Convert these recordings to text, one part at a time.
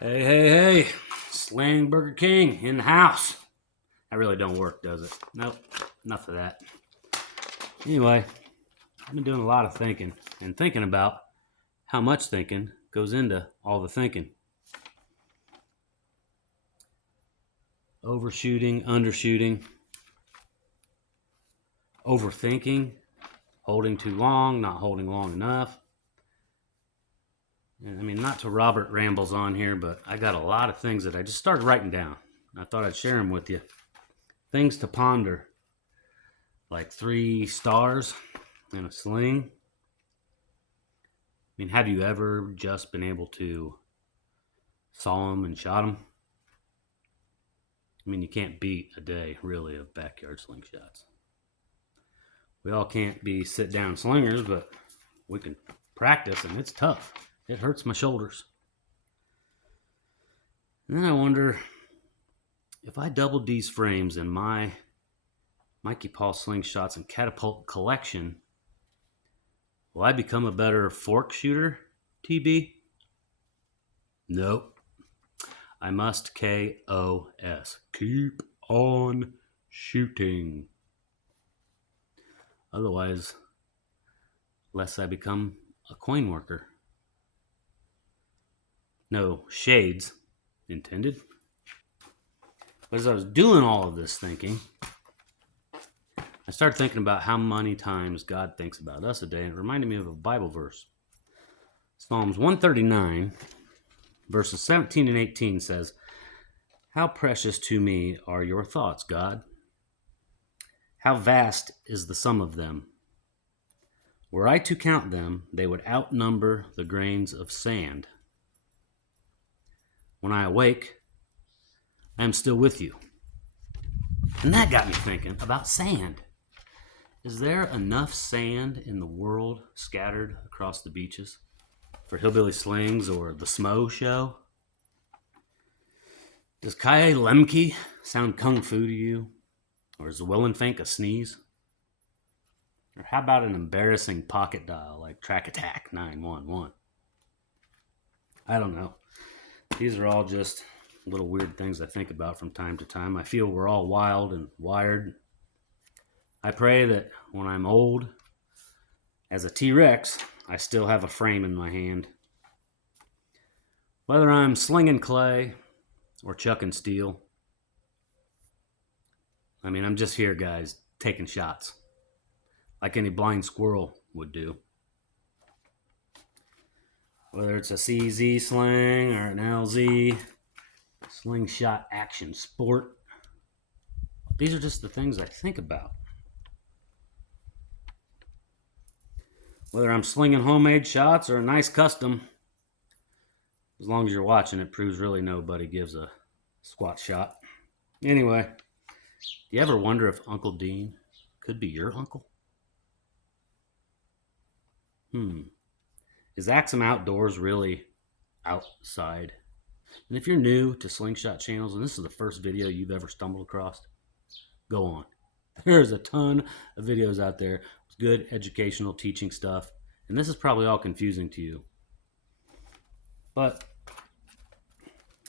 Hey, hey, hey. Slang Burger King in the house. That really don't work, does it? Nope. Enough of that. Anyway, I've been doing a lot of thinking and thinking about how much thinking goes into all the thinking. Overshooting, undershooting, overthinking, holding too long, not holding long enough. I mean, not to Robert Rambles on here, but I got a lot of things that I just started writing down. I thought I'd share them with you. Things to ponder, like 3 stars in a sling. I mean, have you ever just been able to saw them and shot them? I mean, you can't beat a day, really, of backyard slingshots. We all can't be sit down slingers, but we can practice, and it's tough. It hurts my shoulders. And then I wonder if I doubled these frames in my Mikey Paul slingshots and catapult collection, will I become a better fork shooter, TB? Nope. I must KOS. Keep on shooting. Otherwise, lest I become a coin worker. No shades intended. But as I was doing all of this thinking, I started thinking about how many times God thinks about us a day, and it reminded me of a Bible verse. Psalms 139, verses 17 and 18 says, "How precious to me are your thoughts, God. How vast is the sum of them. Were I to count them, they would outnumber the grains of sand. When I awake, I am still with you." And that got me thinking about sand. Is there enough sand in the world scattered across the beaches for hillbilly slings or the Smo show? Does Kai Lemke sound kung fu to you? Or is Wellenfink a sneeze? Or how about an embarrassing pocket dial like Track Attack 911? I don't know. These are all just little weird things I think about from time to time. I feel we're all wild and wired. I pray that when I'm old, as a T-Rex, I still have a frame in my hand. Whether I'm slinging clay or chucking steel, I mean, I'm just here, guys, taking shots, like any blind squirrel would do. Whether it's a CZ sling or an LZ slingshot action sport, these are just the things I think about. Whether I'm slinging homemade shots or a nice custom, as long as you're watching, it proves really nobody gives a squat shot. Anyway, do you ever wonder if Uncle Dean could be your uncle? Is Axum Outdoors really outside? And if you're new to slingshot channels and this is the first video you've ever stumbled across, go on. There's a ton of videos out there with good educational teaching stuff, and this is probably all confusing to you. But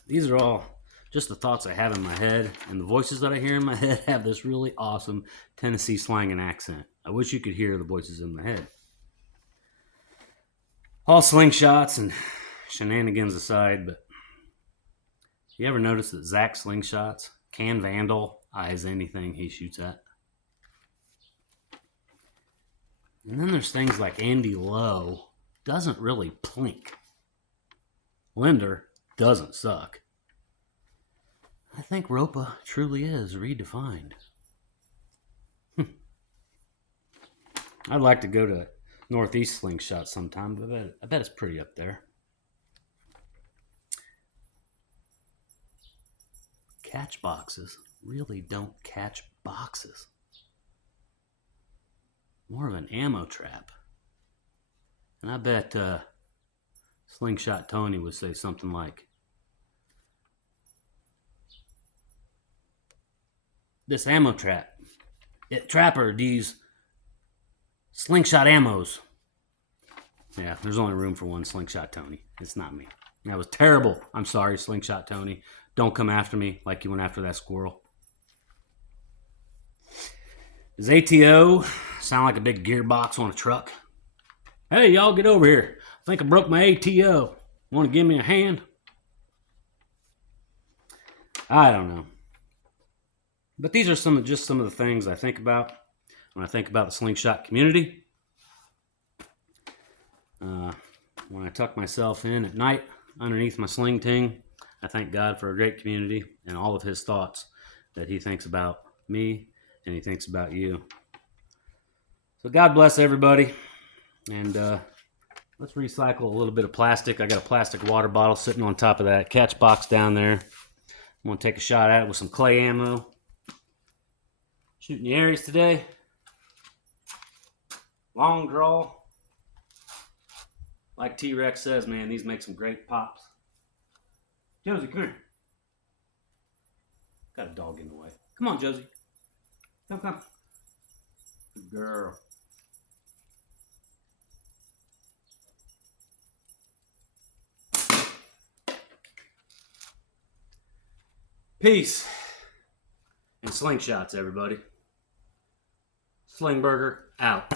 these are all just the thoughts I have in my head, and the voices that I hear in my head have this really awesome Tennessee slang and accent. I wish you could hear the voices in my head. All slingshots and shenanigans aside, but you ever notice that Zach Slingshots can vandal eyes anything he shoots at? And then there's things like Andy Lowe doesn't really plink. Linder doesn't suck. I think Ropa truly is redefined. I'd like to go to Northeast Slingshot sometime, but I bet it's pretty up there. Catch boxes really don't catch boxes. More of an ammo trap. And I bet Slingshot Tony would say something like, "This ammo trap, it trapper these slingshot ammos." Yeah, there's only room for one Slingshot Tony. It's not me. That was terrible. I'm sorry, Slingshot Tony. Don't come after me like you went after that squirrel. Does ATO sound like a big gearbox on a truck? Hey, y'all get over here. I think I broke my ATO. Want to give me a hand? I don't know. But these are some of the things I think about when I think about the Slingshot community. When I tuck myself in at night underneath my sling ting, I thank God for a great community and all of his thoughts that he thinks about me and he thinks about you. So God bless everybody. And let's recycle a little bit of plastic. I got a plastic water bottle sitting on top of that catch box down there. I'm going to take a shot at it with some clay ammo. Shooting the Aries today. Long draw. Like T-Rex says, man, these make some great pops. Josie, come here. Got a dog in the way. Come on, Josie. Come. Good girl. Peace and slingshots, everybody. Slingburger out.